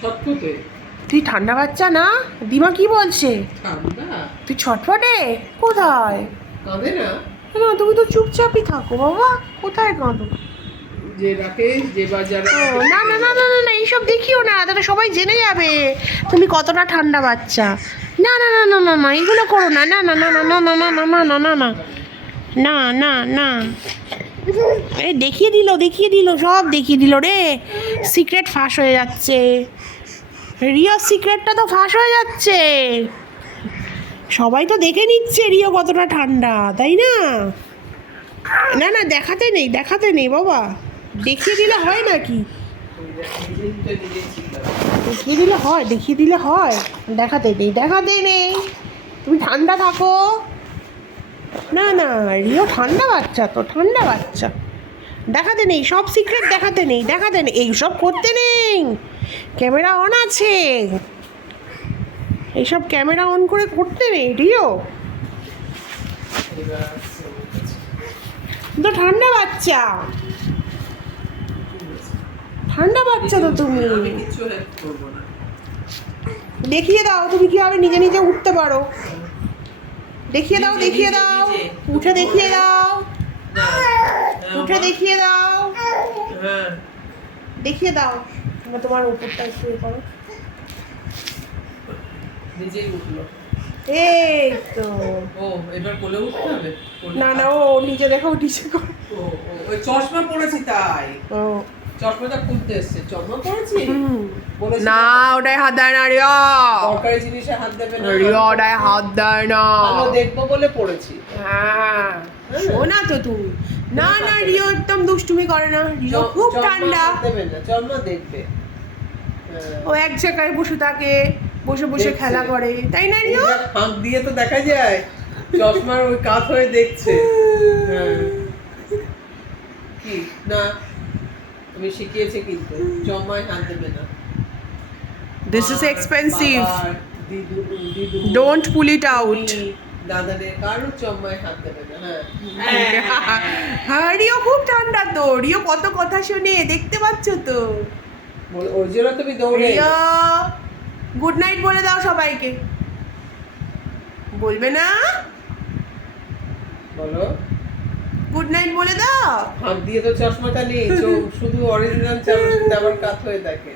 ছটফটে। তুই ঠান্ডা বাচ্চা না? দিমা কি বলছে? ঠান্ডা? তুই ছটফটে? কোথায়? কাঁদে না? না, তুমি তো চুপচাপই থাকো বাবা। কোথায় কাঁদো? যে রাকেশ যে বাজার। না না না না না না, এইসব দেখিও না, তাহলে সবাই জেনে যাবে তুমি কতটা ঠান্ডা বাচ্চা। না না না না না না, এগুলো করো না। না না না না না না না না না না না না না না না। এই দেখিয়ে দিল, সব দেখিয়ে দিল রে। সিক্রেট ফাঁস হয়ে যাচ্ছে, রিও সিক্রেটটা তো ফাঁস হয়ে যাচ্ছে। সবাই তো দেখে নিচ্ছে রিও কতটা ঠান্ডা, তাই না? না না, দেখাতে নেই বাবা, দেখিয়ে দিলে হয় নাকি? দেখিয়ে দিলে হয়, দেখাতে নেই। তুমি ঠান্ডা থাকো। না না, রিও ঠান্ডা বাচ্চা, দেখাতে নেই, সব সিক্রেট দেখাতে নেই, এইসব করতে নেই। ক্যামেরা অন আছে, এইসব ক্যামেরা অন করে করতে নেই রিও। তো ঠান্ডা বাচ্চা তো তুমি। দেখিয়ে দাও তুমি কিভাবে নিজে নিজে উঠতে পারো। দেখিয়ে দাও উঠে দেখিয়ে দাও, তোমার উপরটা একটু করো। নিজেই উঠলো। এই তো। ও এবার কোলে উঠতে হবে? না না, ও নিচে দেখো, নিচে করো। ওই চশমা পড়েছি তাই। ও চশমাটা খুলতে এসছে। চশমা পড়েছি? না, ওটাই হাত দেয় না রিও। দরকারি জিনিসে হাত দেবে না রিও, ওটাই হাত দেয় না। আমি দেখবো বলে পড়েছি। হ্যাঁ, শোনা তো তুমি। না না, রিও একদম দুষ্টুমি করে না, রিও খুব ঠান্ডা। দেবে না, চশমা দেখবে। ও এক জায়গায় বসে থাকে, বসে খেলা করে, তাই না রিও? হাত দিয়ে তো দেখা যায়, চশমার ওই কাত হয়ে দেখছে। কি না, আমি শিখিয়েছি কিন্তু চশমায় হাত দেবে না। This is expensive. দিদু Don't pull it out. দাদারে কারো চশমায় হাত দেবে না। হ্যাঁ, রিও খুব ঠান্ডা তো, রিও কত কথা শোনে, দেখতে পাচ্ছ তো। ওই জন্য তুমি দৌড়ে। রিও, গুড নাইট বলে দাও সবাইকে। বলবে না? বলো গুড নাইট বলে দাও। হাত দিয়ে তো চশমাটা নেই, শুধু অরিজিনাল চামচ আবার কাত হয়ে থাকে।